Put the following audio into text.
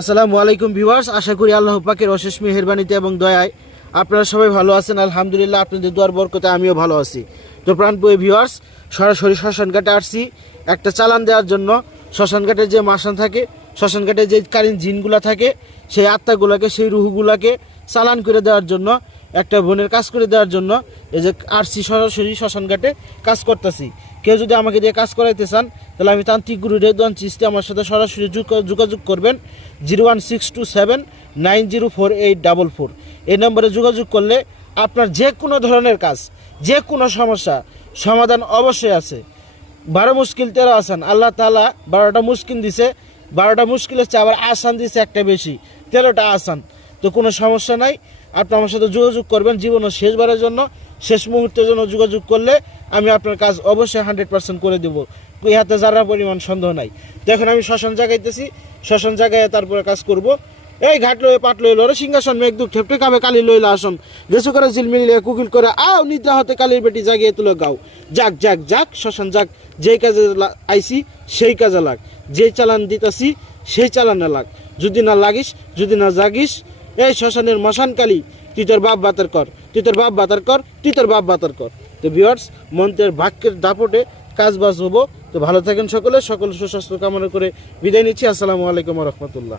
আসসালামু আলাইকুম ভিউয়ার্স, আশা করি আল্লাহ পাকের অশেষ মেহেরবানিতে এবং দয়ায় আপনারা সবাই ভালো আছেন। আলহামদুলিল্লাহ, আপনাদের দোয়ার বরকতে আমিও ভালো আছি। তো প্রাণপ্রিয় ভিউয়ার্স, সরাসরি শ্মশানঘাটে আসছি একটা চালান দেওয়ার জন্য। শ্মশানঘাটে যে মাসান থাকে, শ্মশানঘাটে যে কালীন জিনগুলা থাকে, সেই আত্মাগুলাকে, সেই রুহুগুলাকে চালান করে দেওয়ার জন্য, একটা বোনের কাজ করে দেওয়ার জন্য এই যে আসছি সরাসরি শ্মশানঘাটে কাজ করতেছি। কেউ যদি আমাকে দিয়ে কাজ করাইতে চান তাহলে আমি তান্ত্রিক গুরু রেদওয়ান চিশতি, আমার সাথে সরাসরি যোগাযোগ করবেন 01627904844। এই নম্বরে যোগাযোগ করলে আপনার যে কোনো ধরনের কাজ, যে কোনো সমস্যা সমাধান অবশ্যই আছে। 12 মুশকিল 13 আসান। আল্লাহ তাআলা 12টা মুশকিল দিছে, 12টা মুশকিল হচ্ছে আবার আসান দিছে একটা বেশি, 13টা আসান। তো কোনো সমস্যা নাই, আপনি আমার সাথে যোগাযোগ করবেন। জীবনের শেষবারের জন্য, শেষ মুহূর্তের জন্য যোগাযোগ করলে আমি আপনার কাজ অবশ্যই 100% করে দেবো, ইহাতে যারা পরিমাণ সন্দেহ নাই। তো এখন আমি শ্মশান জাগাইতেছি, শ্মশান জায়গায় তারপরে কাজ করব। এই ঘাট লয়ে পাট লইল রে সিংহাসন মেঘদুক ঠেপটে কাবে কালি লইলা আসন গেছু করে ঝিলমিলে কুকিল করে আও নিদ্রা হতে কালির বেটি জাগিয়ে তুলে গাও। যাক যাক যাক শ্মশান যাক, যেই কাজে আইছি সেই কাজে লাগ, যেই চালান দিতাছি সেই চালানে লাগ। যদি না লাগিস, যদি না জাগিস, এই শ্মশানের মশান কালী, তুই তোর বাপ বাতার কর, তুই তোর বাপ বাতার কর, তুই তোর বাপ বাতার কর। তো ভিউয়ার্স, মন্ত্রের বাক্যের দাপটে কাজ বাজ হবো। তো ভালো থাকেন সকলে, সকল সুস্বাস্থ্য কামনা করে বিদায় নিচ্ছি। আসসালামু আলাইকুম ওয়া রাহমাতুল্লাহ।